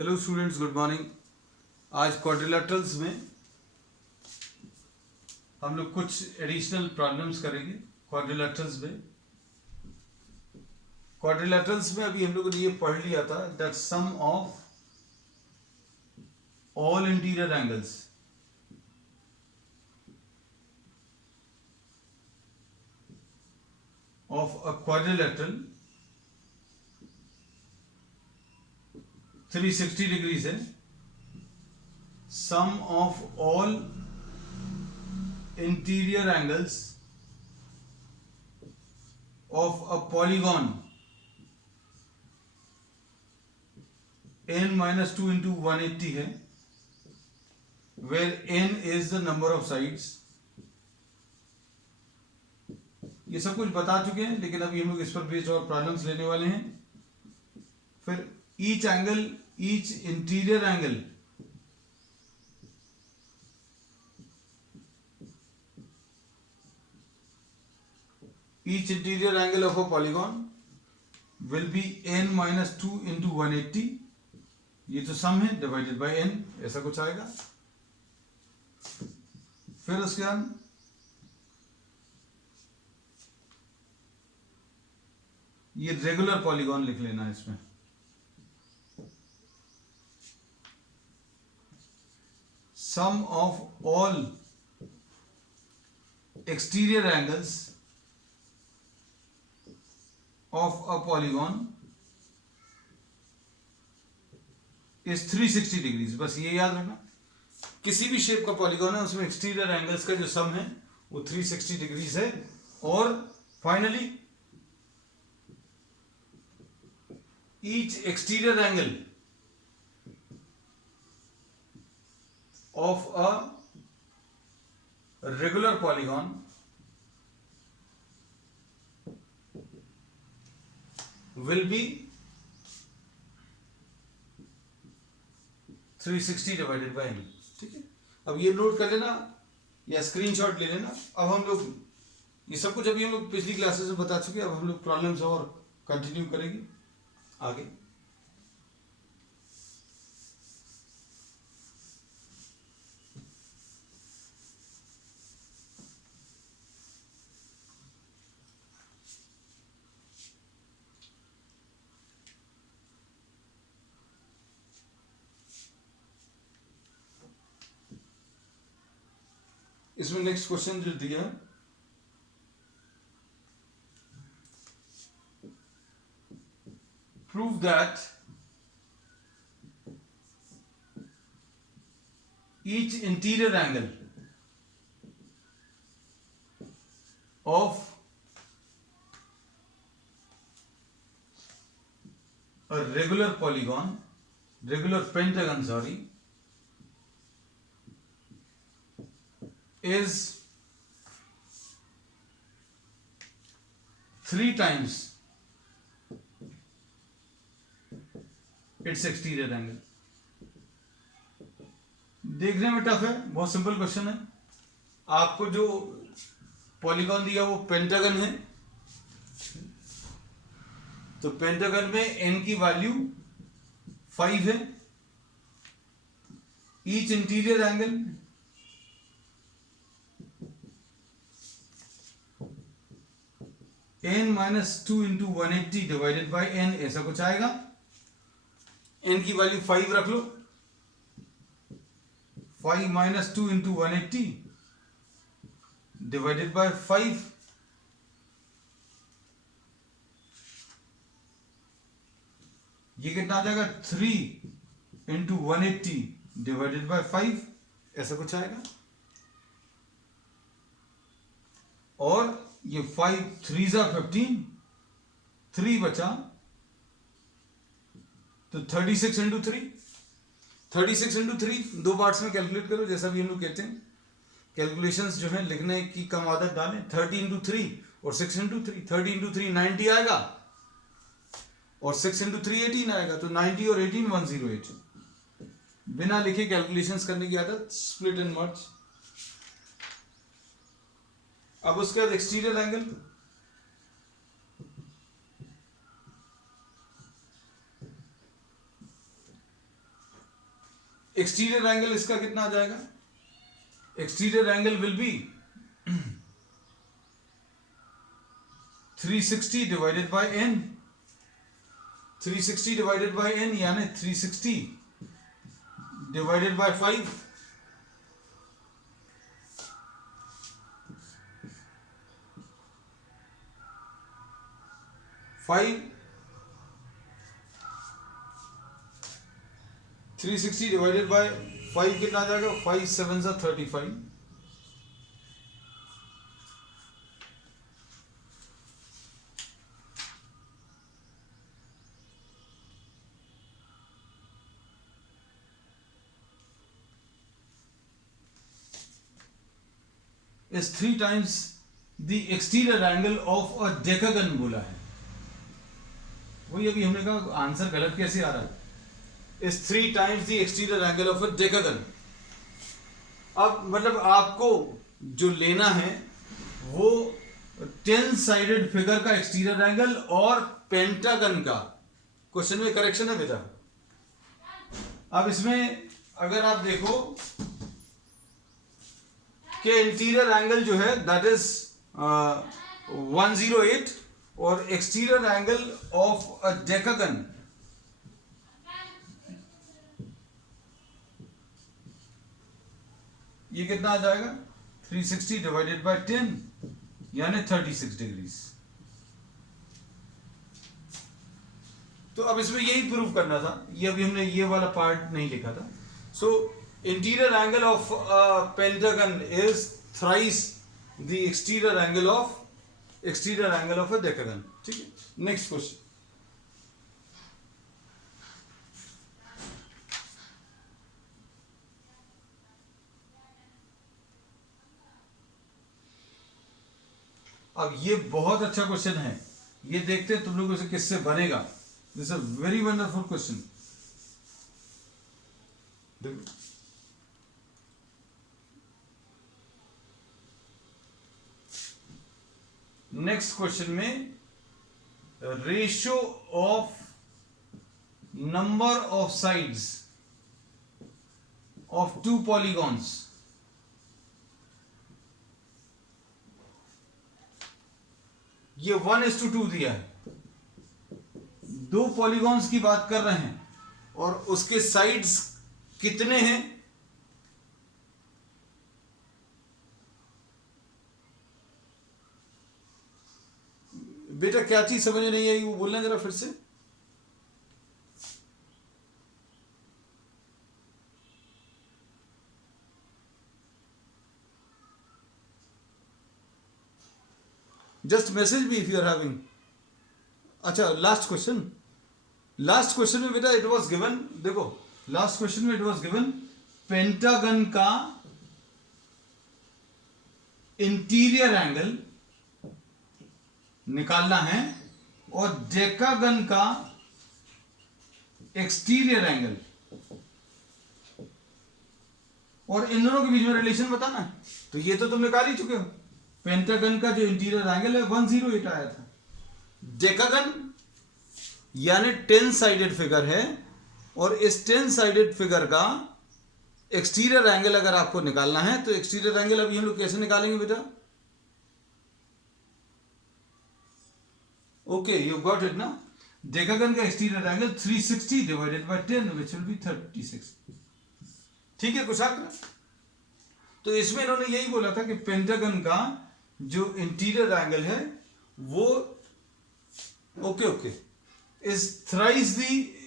Hello students, good morning. आज quadrilaterals में हम लोग कुछ एडिशनल प्रॉब्लम्स करेंगे। क्वाड्रिलेटरल्स में अभी हम लोगों ने ये पढ़ लिया था that sum of all interior angles of a quadrilateral 360 degrees है। Sum of all interior angles of a polygon n minus 2 into 180 है, where n is the number of sides। ये सब कुछ बता चुके हैं, लेकिन अभी हम लोग इस पर बेस्ड और प्रॉब्लम्स लेने वाले हैं। फिर each interior angle of a polygon will be n minus 2 into 180। ये तो सम है, डिवाइडेड बाय n, ऐसा कुछ आएगा। फिर उसके बाद ये रेगुलर पॉलीगॉन लिख लेना है इसमें। Sum of all exterior angles of a polygon is 360 degrees. बस ये याद रखना, किसी भी शेप का पॉलीगॉन है उसमें एक्सटीरियर एंगल्स का जो सम है वो 360 डिग्रीज है। और finally each exterior angle of a regular polygon will be 360 divided by n। ठीक है, अब ये नोट कर लेना या स्क्रीनशॉट ले लेना। अब हम लोग ये सब कुछ अभी हम लोग पिछली क्लासेस में बता चुके हैं। अब हम लोग प्रॉब्लम्स और कंटिन्यू करेंगे आगे। इसमें नेक्स्ट क्वेश्चन जो दिया है, prove that each interior angle of a regular pentagon, is 3 times its exterior angle। देखने में टफ है, बहुत सिंपल क्वेश्चन है। आपको जो पॉलीगॉन दिया वो पेंटागन है, तो पेंटागन में n की वैल्यू 5 है। Each interior angle n minus 2 into 180 divided bye n, ऐसा कुछ आएगा। n की वैल्यू 5 रख लो। 5 minus 2 into 180 डिवाइडेड बाय 5, ये कितना आ जाएगा? 3 into 180 डिवाइडेड बाय 5, ऐसा कुछ आएगा। और ये 5 3 15, 3 बचा तो 36 इंटू 3, 36 इंटू 3 दो पार्ट्स में कैलकुलेट करो, जैसा भी हम लोग कहते हैं। कैलकुलेशंस जो है लिखने की कम आदत डालें। 30 इंटू 3 और 6 इंटू 3, 30 इंटू 3 90 आएगा और 6 इंटू 3 18 आएगा, तो 90 और 18 108। बिना लिखे कैलकुलेशंस करने की आदत, स्प्लिट एंड मर्ज। अब उसके बाद एक्सटीरियर एंगल, एक्सटीरियर एंगल इसका कितना आ जाएगा? Exterior angle will be 360 divided by n, 360 divided by n यानी 360 डिवाइडेड बाय 5, 360 डिवाइडेड बाय 5 कितना आ जाएगा? 5 7 जा 35, is 3 times the exterior angle of a decagon बोला है। वही अभी हमने कहा आंसर गलत कैसे आ रहा है? is 3 times the exterior angle of a decagon। अब मतलब आपको जो लेना है वो 10 साइडेड फिगर का एक्सटीरियर एंगल और पेंटागन का। क्वेश्चन में करेक्शन है बेटा। अब इसमें अगर आप देखो कि इंटीरियर एंगल जो है दैट इज 108 और exterior angle of a decagon ये कितना आ जाएगा? 360 डिवाइडेड बाय 10 यानी 36 डिग्रीज। तो अब इसमें यही प्रूव करना था, ये अभी हमने ये वाला पार्ट नहीं लिखा था। सो interior angle of a pentagon is thrice the exterior angle of a decagon। ठीक है, नेक्स्ट क्वेश्चन। अब ये बहुत अच्छा क्वेश्चन है, ये देखते हैं तुम लोगों से किससे बनेगा। This a very wonderful question. देखो नेक्स्ट क्वेश्चन में ratio of number of sides of 2 polygons. ये 1:2 दिया है। 2 पॉलीगॉन्स की बात कर रहे हैं और उसके साइड्स कितने हैं? बेटा क्या चीज समझ नहीं आई वो बोलना जरा फिर से। जस्ट मैसेज भी इफ यू आर हैविंग। अच्छा लास्ट क्वेश्चन में बेटा इट वाज गिवन, देखो लास्ट क्वेश्चन में इट वाज गिवन पेंटागन का इंटीरियर एंगल निकालना है और डेकागन का एक्सटीरियर एंगल, और इन दोनों के बीच में रिलेशन बताना है। तो ये तो तुम निकाल ही चुके हो। पेंटागन का जो इंटीरियर एंगल है 108 आया था। डेकागन यानी 10 साइडेड फिगर है और इस 10 साइडेड फिगर का एक्सटीरियर एंगल अगर आपको निकालना है तो एक्सटीरियर एंगल अभी हम लोग कैसे निकालेंगे बेटा? ओके यू गॉट इट ना। डेकागन का exterior angle 360 divided by 10 which will be 36। ठीक है कुछ आकर। तो इसमें इन्होंने यही बोला था कि पेंटागन का जो इंटीरियर एंगल है वो okay is thrice the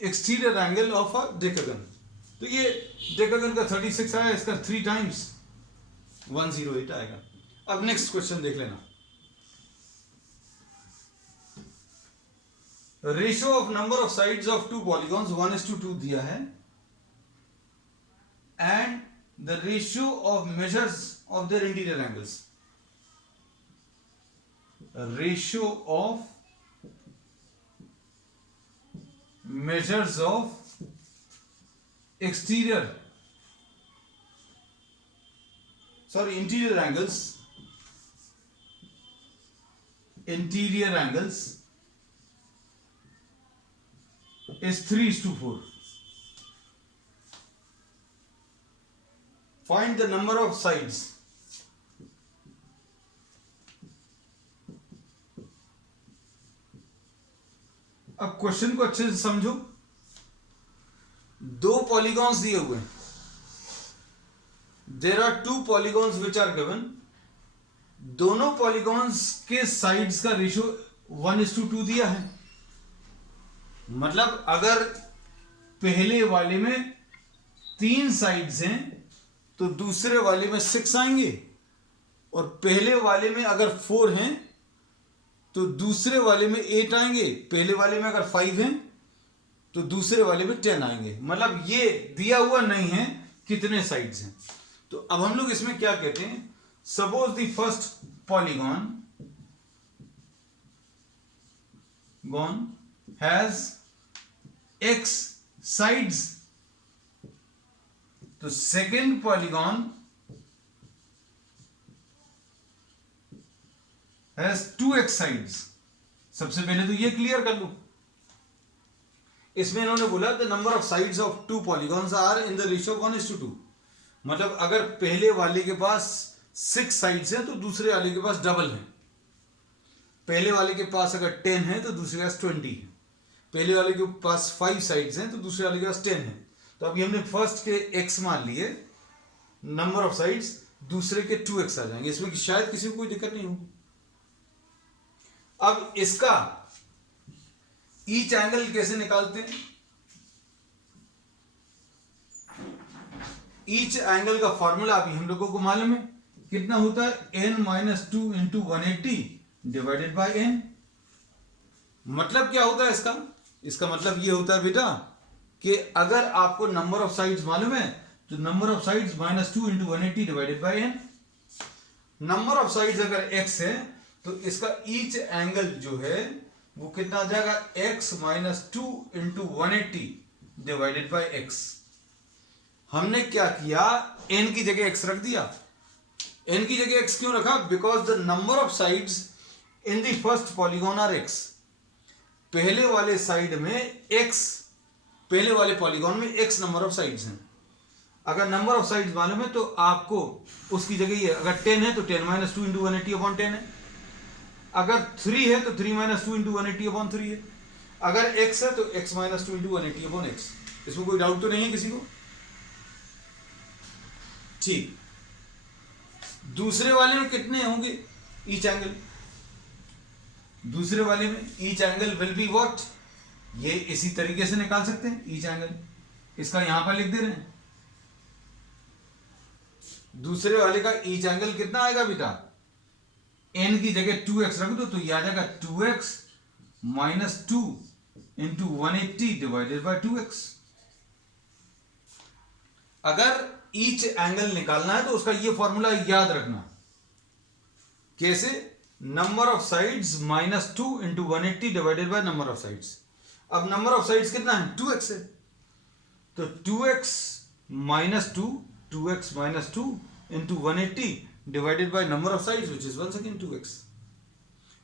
exterior angle of a decagon. तो ये डेकागन का 36 आया, इसका 3 टाइम्स 108 आएगा। अब नेक्स्ट क्वेश्चन देख लेना। Ratio of number of sides of 2 polygons 1:2 दिया है and the ratio of measures of their interior angles. रेशियो ऑफ measures of interior angles is 3:4। Find the number of sides. अब क्वेश्चन को अच्छे से समझो। दो पॉलीगॉन्स दिए हुए हैं, there are two polygons which are given. दोनों पॉलीगॉन्स के साइड्स का रेशियो 1:2 दिया है। मतलब अगर पहले वाले में 3 साइड्स हैं तो दूसरे वाले में 6 आएंगे, और पहले वाले में अगर 4 हैं तो दूसरे वाले में 8 आएंगे, पहले वाले में अगर 5 हैं तो दूसरे वाले में 10 आएंगे। मतलब ये दिया हुआ नहीं है कितने साइड्स हैं। तो अब हम लोग इसमें क्या कहते हैं, suppose the first polygon has x sides, तो second polygon has 2x sides. सबसे पहले तो ये क्लियर कर लो। इसमें इन्होंने बोला the number of sides of two polygons are in the ratio 1:2। मतलब अगर पहले वाले के पास 6 साइड्स हैं तो दूसरे वाले के पास डबल है। पहले वाले के पास अगर 10 है तो दूसरे के पास 20 है। पहले वाले के पास 5 साइड्स हैं तो दूसरे वाले के पास 10 है। तो अभी हमने फर्स्ट के x मान लिए, नंबर ऑफ साइड्स, दूसरे के 2x आ जाएंगे। इसमें शायद किसी को कोई दिक्कत नहीं होगी। अब इसका ईच एंगल कैसे निकालते हैं? ईच एंगल का फॉर्मूला अभी हम लोगों को मालूम है, कितना होता है, n-2 into 180 divided bye n। मतलब क्या होता है इसका? इसका मतलब ये होता है बेटा कि अगर आपको नंबर ऑफ साइड्स मालूम है तो number of sides -2 into 180 divided bye n। Number of sides अगर x है तो इसका ईच एंगल जो है वो कितना आ जाएगा, x-2 into 180 divided bye x। हमने क्या किया, n की जगह x रख दिया। n की जगह x क्यों रखा? Because the number of sides in the first polygon are x। पहले वाले साइड में x, पहले वाले पॉलीगॉन में x नंबर ऑफ साइड्स हैं। अगर नंबर ऑफ साइड्स मालूम है तो आपको उसकी जगह ये, अगर 10 है तो 10-2 इंटू 180 अपॉन 10 है। अगर 3 है तो 3-2 इंटू 180 अपॉन 3 है। अगर x है तो x-2 इंटू 180 अपॉन x। इसमें कोई डाउट तो नहीं है किसी को? ठीक। दूसरे वाले में कितने होंगे ईच एंगल? दूसरे वाले में each angle will be what? ये इसी तरीके से निकाल सकते हैं ईच एंगल। इसका यहां पर लिख दे रहे हैं। दूसरे वाले का ईच एंगल कितना आएगा बेटा? n की जगह 2x रख दो तो ये आ जाएगा 2x - 2 into 180 divided bye 2x। अगर ईच एंगल निकालना है तो उसका ये फॉर्मूला याद रखना। कैसे? Number of sides -2 into 180 divided by number of sides. अब नंबर ऑफ साइड्स कितना है? 2x है, तो 2x - 2 into 180 divided by number of sides which is once again 2x।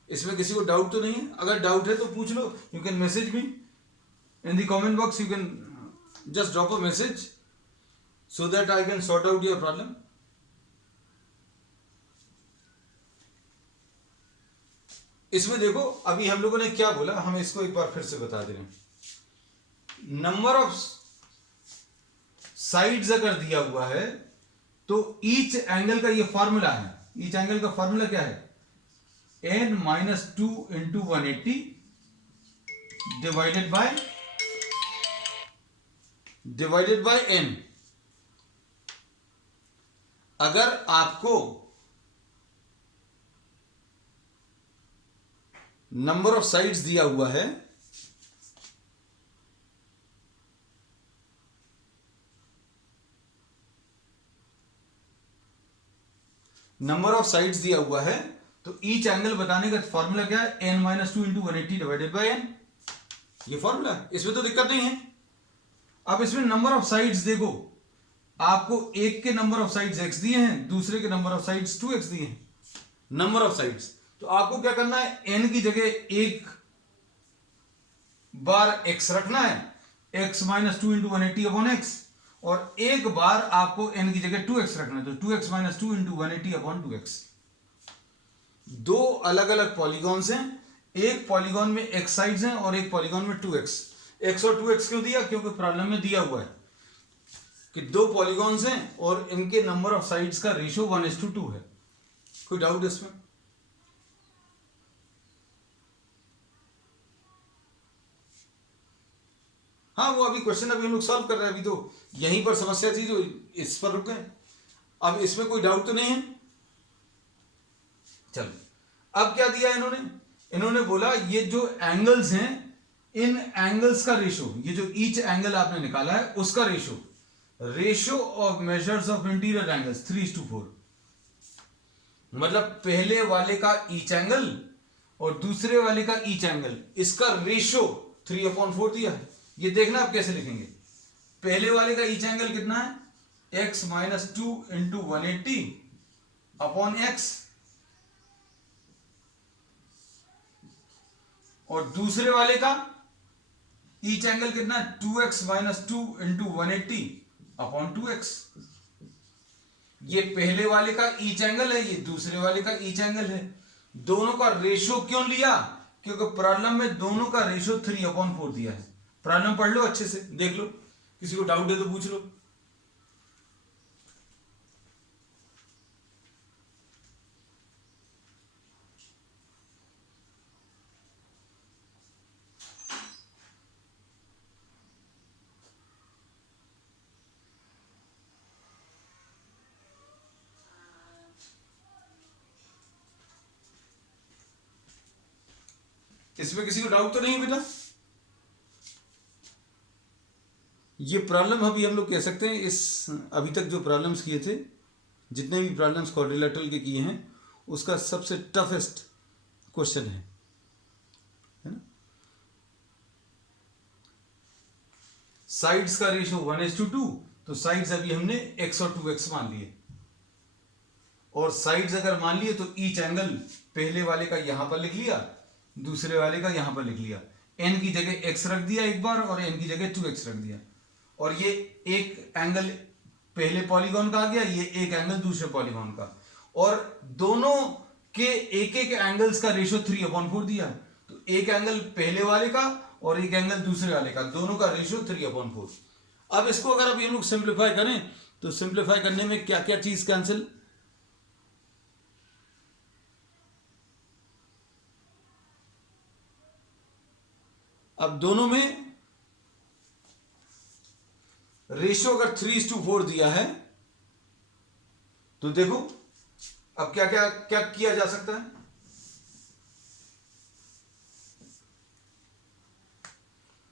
इसमें किसी को डाउट तो नहीं है? अगर डाउट है तो पूछ लो। You can message me in the comment box. You can just drop a message so that I can sort out your problem. इसमें देखो अभी हम लोगों ने क्या बोला, हम इसको एक बार फिर से बता दे रहे हैं। नंबर ऑफ साइड्स अगर दिया हुआ है तो ईच एंगल का ये फॉर्मूला है। ईच एंगल का फॉर्मूला क्या है? n-2 into 180 divided bye n। अगर आपको नंबर ऑफ साइड्स दिया हुआ है तो ईच एंगल बताने का फॉर्मूला क्या है? n-2 into 180 divided bye n। ये फॉर्मूला है, इसमें तो दिक्कत नहीं है। अब इसमें नंबर ऑफ साइड्स देखो, आपको एक के नंबर ऑफ साइड्स x दिए हैं, दूसरे के नंबर ऑफ साइड्स 2x दिए हैं। नंबर ऑफ साइड्स, तो आपको क्या करना है? n की जगह एक बार x रखना है, x - 2 इंटू 180 अपॉन x, और एक बार आपको n की जगह 2x रखना है, तो 2x minus 2 into 180 upon 2x। दो अलग अलग पॉलीगॉन्स हैं, एक पॉलीगॉन में x साइड्स हैं और एक पॉलीगॉन में 2x। x और 2x क्यों दिया? क्योंकि प्रॉब्लम में दिया हुआ है कि दो पॉलीगॉन्स हैं और इनके नंबर ऑफ साइड्स का रेशियो 1:2 है। कोई डाउट इसमें? हाँ, वो अभी क्वेश्चन अभी हम लोग सॉल्व कर रहे हैं, अभी तो यहीं पर समस्या थी जो इस पर रुके। अब इसमें कोई डाउट तो नहीं है? चलो, अब क्या दिया इन्होंने? इन्होंने बोला ये जो एंगल्स हैं, इन एंगल्स का रेशियो, ये जो ईच एंगल आपने निकाला है उसका ratio of measures of interior angles 3:4। मतलब पहले वाले का ईच एंगल और दूसरे वाले का ईच एंगल, इसका रेशियो 3/4 दिया है। ये देखना आप कैसे लिखेंगे। पहले वाले का ईच एंगल कितना है? x minus 2 into 180 upon x, और दूसरे वाले का ईच एंगल कितना है? 2x minus 2 into 180 upon 2x। ये पहले वाले का ईच एंगल है, ये दूसरे वाले का ईच एंगल है। दोनों का रेशियो क्यों लिया? क्योंकि प्रॉब्लम में दोनों का रेशियो 3/4 दिया है। प्रॉब्लम पढ़ लो, अच्छे से देख लो, किसी को डाउट है तो पूछ लो। इसमें किसी को डाउट तो नहीं है बेटा? ये प्रॉब्लम अभी हम लोग कह सकते हैं, इस अभी तक जो प्रॉब्लम्स किए थे, जितने भी प्रॉब्लम्स क्वाड्रिलेटरल के किए हैं, उसका सबसे टफेस्ट क्वेश्चन है ना। साइड्स का रेशियो 1:2, तो साइड्स अभी हमने x और 2x मान लिए, और साइड्स अगर मान लिए तो ईच एंगल पहले वाले का यहां पर लिख लिया, दूसरे वाले का यहां पर लिख लिया। n की जगह x रख दिया एक बार और n की जगह 2x रख दिया, और ये एक एंगल पहले पॉलीगॉन का आ गया, ये एक एंगल दूसरे पॉलीगॉन का, और दोनों के एक एक एंगल्स का रेशियो 3/4 दिया। तो एक एंगल पहले वाले का और एक एंगल दूसरे वाले का, दोनों का रेशियो 3/4। अब इसको अगर अभी हम लोग सिंप्लीफाई करें तो सिंप्लीफाई करने में क्या क्या चीज कैंसिल? अब दोनों में रेशियो अगर 3:4 दिया है तो देखो अब क्या क्या क्या किया जा सकता है।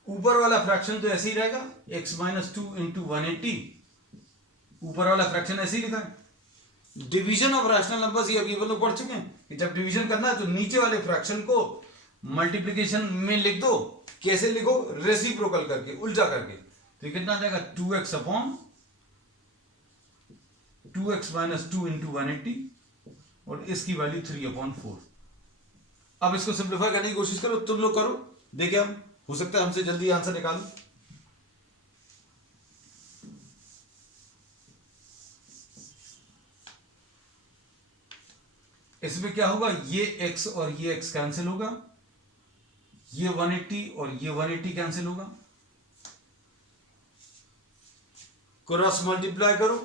ऊपर वाला फ्रैक्शन तो ऐसे ही रहेगा, x माइनस 2 इंटू 180, ऊपर वाला फ्रैक्शन ऐसे ही लिखा है। डिवीजन ऑफ रैशनल नंबर्स ये अभी हम लोग पढ़ चुके हैं कि जब डिवीजन करना है तो नीचे वाले फ्रैक्शन को मल्टीप्लिकेशन में लिख दो। कैसे लिखो? रेसिप्रोकल करके, उल्टा करके। तो ये कितना आ जाएगा? 2x upon 2x minus 2 into 180, और इसकी वैल्यू 3/4। अब इसको सिंप्लीफाई करने की कोशिश करो, तुम लोग करो, देखिए हम, हो सकता है हमसे जल्दी आंसर निकालो। इसमें क्या होगा? ये x और ये x कैंसिल होगा, ये 180 और ये 180 कैंसिल होगा, क्रॉस मल्टीप्लाई करो,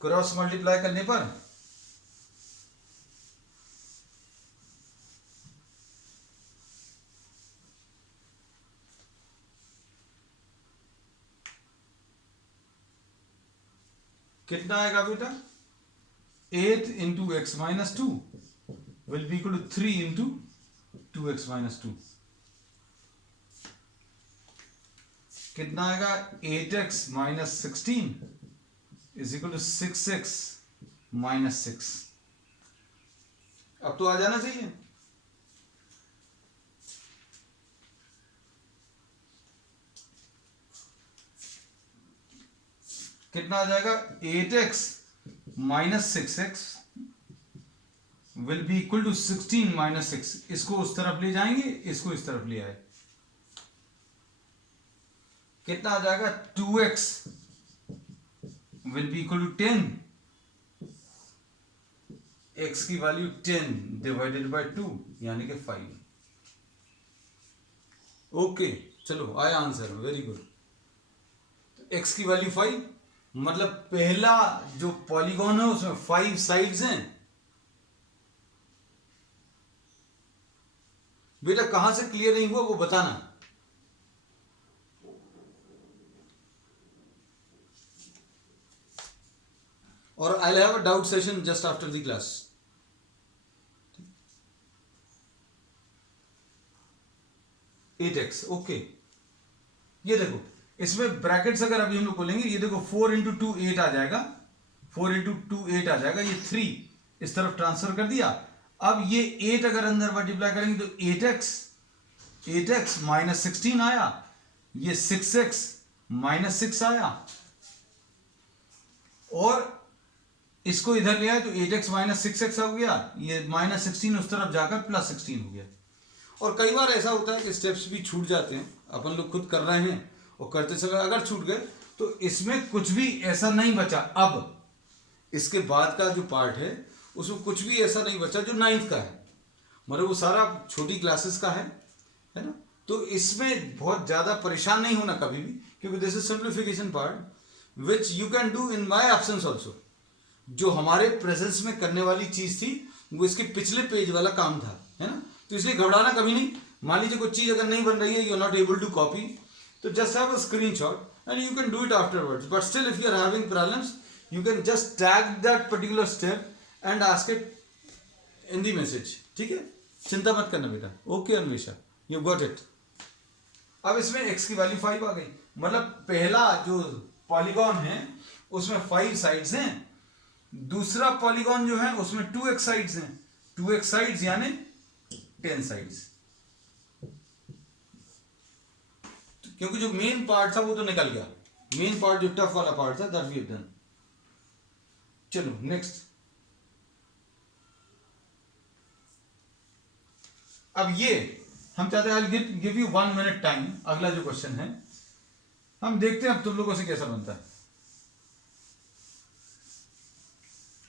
क्रॉस मल्टीप्लाई करने पर कितना आएगा बेटा? 8 into x minus 2 will be equal to 3 into 2x minus 2। कितना आएगा? 8x minus 16 is equal to 6x minus 6। अब तो आ जाना चाहिए। कितना आ जाएगा? 8x minus 6x will be equal to 16 minus 6। इसको उस तरफ ले जाएंगे, इसको इस तरफ ले आए, कितना आ जाएगा 2x will be equal to 10, x की वैल्यू 10 डिवाइडेड बाय 2 यानी कि 5। ओके चलो आया आंसर, वेरी गुड। x की वैल्यू 5, मतलब पहला जो पॉलीगॉन है उसमें 5 साइड्स हैं। बेटा कहां से क्लियर नहीं हुआ वो बताना। और I have a doubt session just after the class. At x, okay. ये देखो इसमें ब्रैकेट्स अगर अभी हम लोग खोलेंगे, ये देखो 4 इंटू 2 8 आ जाएगा, 4 इंटू 2 8 आ जाएगा, ये 3 इस तरफ ट्रांसफर कर दिया। अब ये 8 अगर अंदर मल्टीप्लाई करेंगे तो 8x माइनस 16 आया, ये 6x माइनस 6 आया, और इसको इधर ले आए तो 8x माइनस 6x हो गया, ये माइनस 16 उस तरफ जाकर प्लस 16 हो गया। और कई बार ऐसा होता है कि स्टेप्स भी छूट जाते हैं, अपन लोग खुद कर रहे हैं और करते समय अगर छूट गए तो इसमें कुछ भी ऐसा नहीं बचा। अब इसके बाद का जो पार्ट है उसमें कुछ भी ऐसा नहीं बचा जो 9th का है, मतलब वो सारा छोटी क्लासेस का है ना। तो इसमें बहुत ज़्यादा परेशान नहीं होना कभी भी, क्योंकि this is simplification part which you can do in my absence also. जो हमारे प्रेजेंस में करने वाली चीज़ थी वो इसके पिछले पेज वाला काम था, है ना। तो इसलिए घबराना कभी नहीं। मान लीजिए कुछ चीज़ अगर नहीं बन रही है, you are not able to copy, तो just have a screenshot and you can do it afterwards. But still if you are having problems you can just tag that particular step and ask it in the message, ठीक है। चिंता मत करना बेटा। Okay Anvesha, you got it. अब इसमें x की value 5 आ गई, मतलब पहला जो पॉलीगॉन है उसमें 5 साइड्स हैं, दूसरा पॉलीगॉन जो है उसमें 2x साइड्स हैं, 2x साइड्स यानी 10 साइड्स। क्योंकि जो मेन पार्ट था वो तो निकल गया, मेन पार्ट जो टफ वाला पार्ट था दैट वी हैव डन। चलो नेक्स्ट। अब ये हम चाहते हैं I give you 1 minute time. अगला जो क्वेश्चन है हम देखते हैं अब तुम लोगों से कैसा बनता है,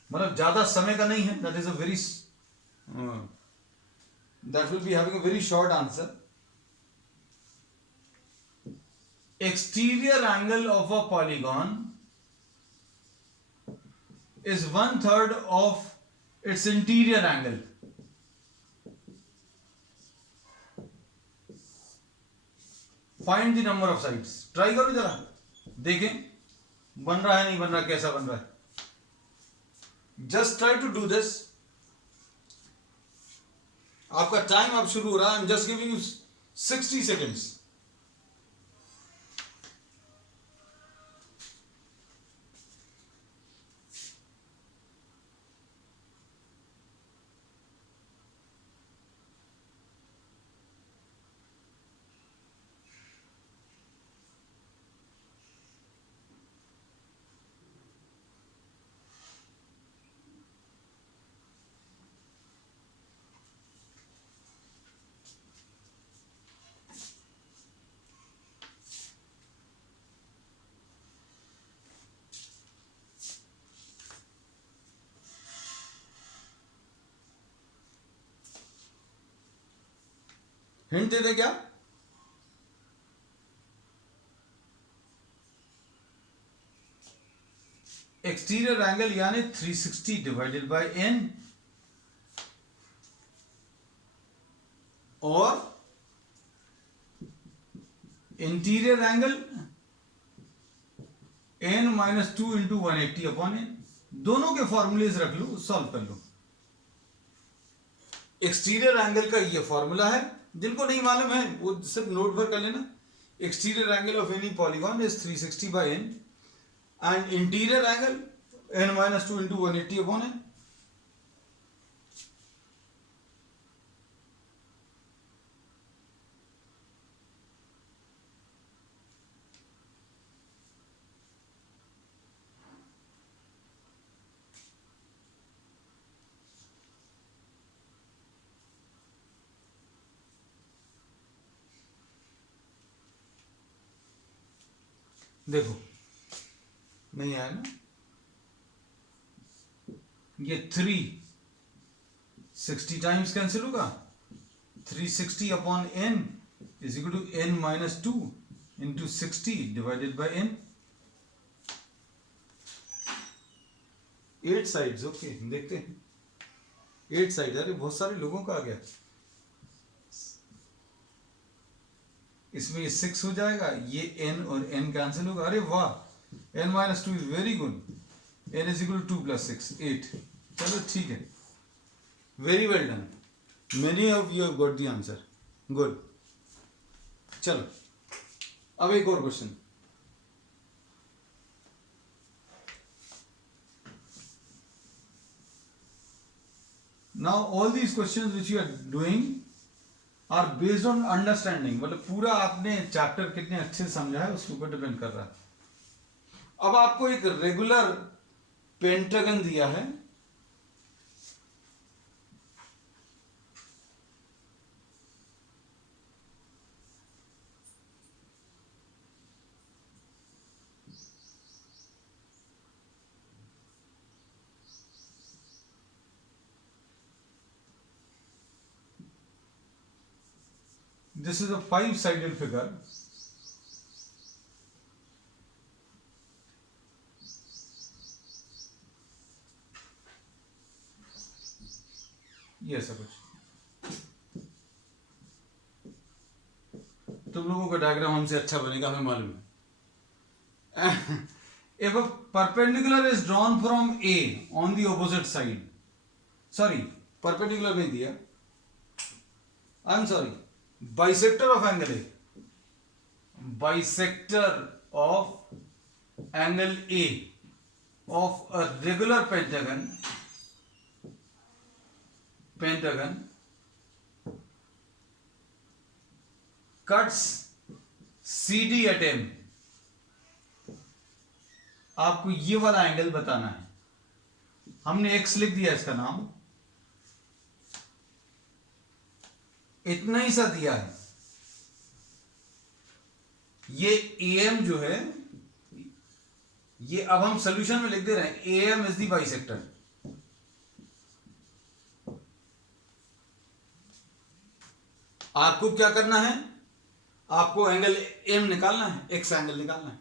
मतलब ज्यादा समय का नहीं है, that is a very that will be having a very short answer. Exterior angle of a polygon is 1/3 of its interior angle. Find the number of sides. Try करो जरा, देखें बन रहा है नहीं बन रहा, कैसा बन रहा है। Just try to do this. आपका टाइम अब शुरू हो रहा है। I'm just giving you 60 seconds. Hint दे दे क्या? एक्सटीरियर एंगल यानी 360 डिवाइडेड बाय n, और interior angle n minus 2 into 180 upon n। दोनों के फॉर्मूलेज रख लो, सॉल्व कर लो। एक्सटीरियर एंगल का ये फॉर्मूला है, जिनको नहीं मालूम है वो सिर्फ नोट पर कर लेना। Exterior angle of any polygon is 360 by n and interior angle n minus 2 into 180 upon n। देखो नहीं आया ना, ये 360 टाइम्स कैंसिल होगा, 360 upon n is equal to n minus 2 into 60 divided by n। 8 sides, okay देखते हैं 8 side, अरे बहुत सारे लोगों का आ गया। इसमें ये 6 हो जाएगा, ये n और n कैंसिल होगा, अरे वाह, n minus 2 is very good, n is equal to 2 plus 6 8। चलो ठीक है, very well done, many of you have got the answer, good. चलो अब एक और question. Now all these questions which you are doing are based on understanding, मतलब पूरा आपने चैप्टर कितने अच्छे से समझा है उसके ऊपर डिपेंड कर रहा है। अब आपको एक रेगुलर पेंटागन दिया है, this is a 5-sided figure, ये ऐसा कुछ, तुम लोगों का डायग्राम हमसे अच्छा बनेगा हमें मालूम है। If a perpendicular is drawn from A on the opposite side, sorry perpendicular नहीं दिया, I am sorry, bisector of angle A, bisector of angle A of a regular pentagon cuts CD at M। आपको ये वाला angle बताना है, हमने x लिख दिया इसका नाम, इतना ही सा दिया है। ये AM जो है, ये अब हम सोल्यूशन में लिख दे रहे हैं, AM इज द बाइसेक्टर। आपको क्या करना है, आपको एंगल M निकालना है, X एंगल निकालना है।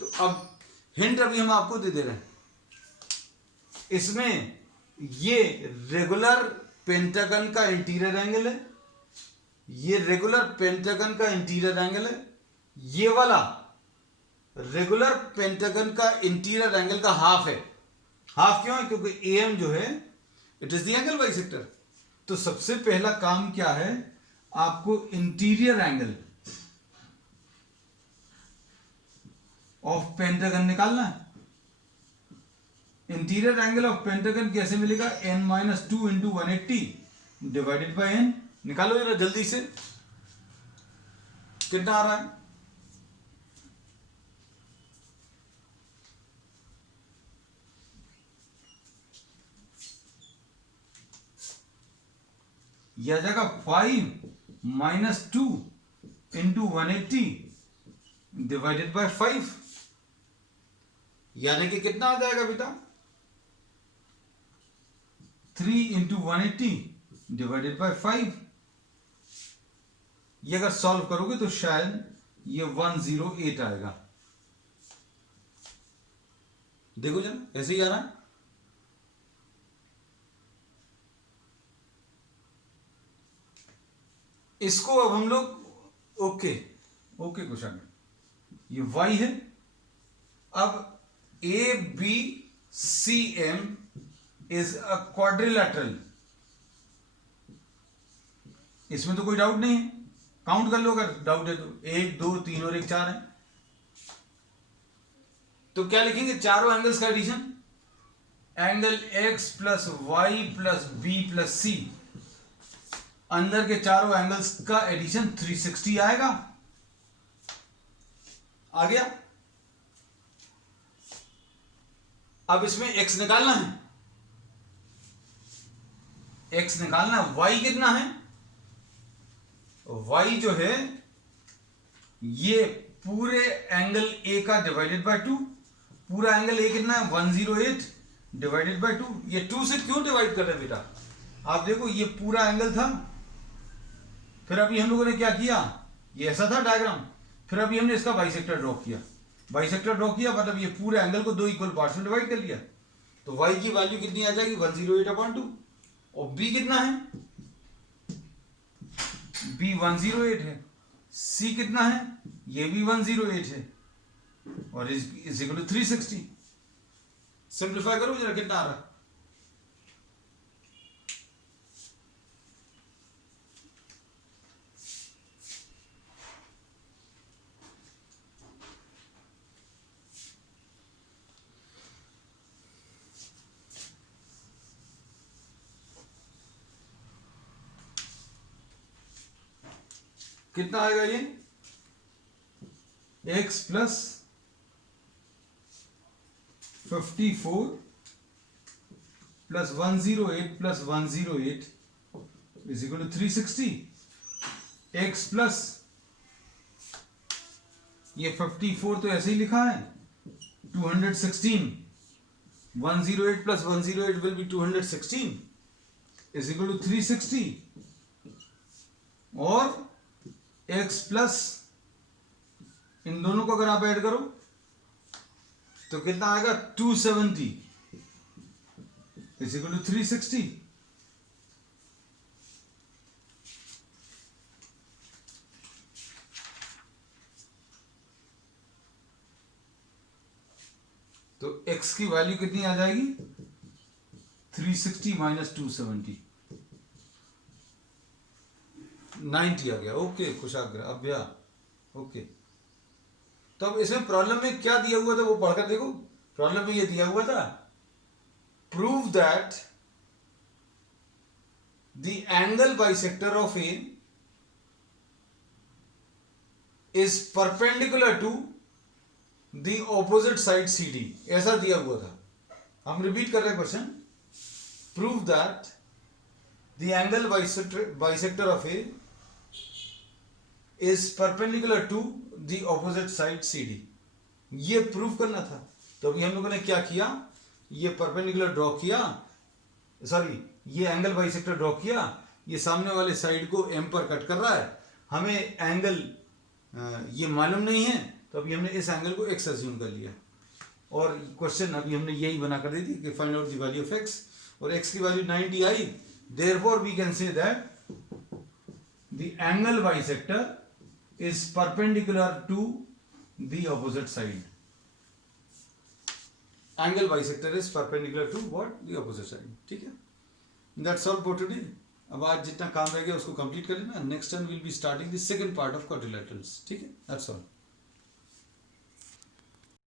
तो अब हिंट अभी हम आपको दे रहे हैं, इसमें ये रेगुलर पेंटागन का इंटीरियर एंगल है, ये रेगुलर पेंटागन का इंटीरियर एंगल है, ये वाला रेगुलर पेंटागन का इंटीरियर एंगल का हाफ है। हाफ क्यों है, क्योंकि AM जो है it is the angle bisector. तो सबसे पहला काम क्या है, आपको इंटीरियर एंगल ऑफ पेंटागन निकालना है। इंटीरियर एंगल ऑफ पेंटागन कैसे मिलेगा, n minus 2 into 180 divided by n। निकालो जरा जल्दी से, कितना आ रहा है, यह आ जाएगा 5 माइनस 2 इंटू 180 डिवाइडेड बाय 5, यानी कि कितना आ जाएगा बेटा, 3 इंटू 180 डिवाइडेड बाय 5। ये अगर सॉल्व करोगे तो शायद ये 108 आएगा। देखो जरा, ऐसे ही आ रहा है। इसको अब हम लोग ओके क्वेश्चन, ये y है। अब ABCM इज अ क्वाड्रिलैटरल, इसमें तो कोई डाउट नहीं है, काउंट कर लो अगर डाउट है तो, 1 2 3 और 1 4 है। तो क्या लिखेंगे, चारों एंगल्स का addition, angle x plus y plus b plus c, अंदर के चारों एंगल्स का एडिशन 360 आएगा। आ गया। अब इसमें x निकालना है, x निकालना है, y कितना है, y जो है ये पूरे एंगल ए का डिवाइडेड बाय 2, पूरा एंगल ए कितना है 108 डिवाइडेड बाय 2। ये 2 से क्यों डिवाइड कर रहे हैं बेटा, आप देखो ये पूरा एंगल था, फिर अभी हम लोगों ने क्या किया, ये ऐसा था डायग्राम, फिर अभी हमने इसका बाइसेक्टर ड्रॉ किया, बाइसेक्टर ड्रॉ किया मतलब ये पूरे एंगल को 2 इक्वल पार्ट्स में डिवाइड कर लिया, तो y की वैल्यू कितनी आ जाएगी 108/2, और b कितना है, b 108 है, c कितना है, ये भी 108 है, और इज इक्वल टू 360। सिंप्लीफाई करो जरा कितना आ रहा है, कितना आएगा ये x plus 54 plus 108 plus 108 is equal to 360। x plus ये 54 तो ऐसे ही लिखा है 216, 108 plus 108 will be 216 is equal to 360, और x प्लस इन दोनों को अगर आप ऐड करो तो कितना आएगा 270 इज इक्वल टू 360। तो x की वैल्यू कितनी आ जाएगी 360 माइनस 270, 90 आ गया। ओके कुशाग्र अभ्या ओके। तो अब इसमें प्रॉब्लम में क्या दिया हुआ था वो पढ़कर देखो। प्रॉब्लम में ये दिया हुआ था prove that the angle bisector of A is perpendicular to the opposite side C D, ऐसा दिया हुआ था। हम रिपीट कर रहे हैं question, prove that the angle bisector of A is perpendicular to the opposite side C D, ये prove करना था। तो अभी हम लोगों ने क्या किया, ये परपेंडिकुलर ड्रॉ किया, सॉरी ये एंगल बाइसेक्टर ड्रॉ किया, ये सामने वाले साइड को एम पर कट कर रहा है, हमें एंगल ये मालूम नहीं है, तो अभी हमने इस एंगल को एक्स अज्यूम कर लिया, और क्वेश्चन अभी हमने यही बना कर दी थी कि find out the value of x, और एक्स की वैल्यू 90 आई, therefore we can say that the angle bisector is perpendicular to the opposite side. Angle bisector is perpendicular to what? The opposite side. ठीक है? That's all for today. अब आज जितना काम रह गया उसको कंप्लीट कर लेना. Next time we'll be starting the second part of quadrilaterals. ठीक है? That's all.